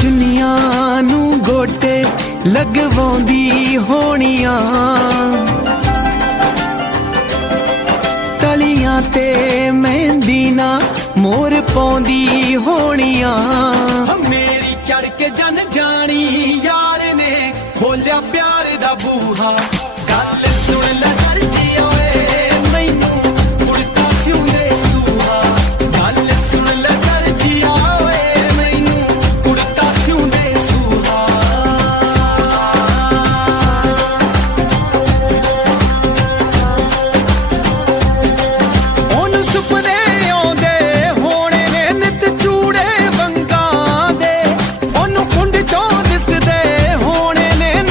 ਚੁੰਨੀਆਂ ਨੂੰ ਗੋਟੇ ਲਗਵਾਉਂਦੀ ਹੋਣੀਆਂ, ਤਲੀਆਂ ਤੇ ਮਹਿੰਦੀ ਨਾ ਮੋਰ ਪਾਉਂਦੀ ਹੋਣੀਆਂ। ਮੇਰੀ ਚੜ ਕੇ ਜਨ ਜਾਣੀ ਯਾਰ ਨੇ ਖੋਲਿਆ ਪਿਆਰ ਦਾ ਬੂਹਾ।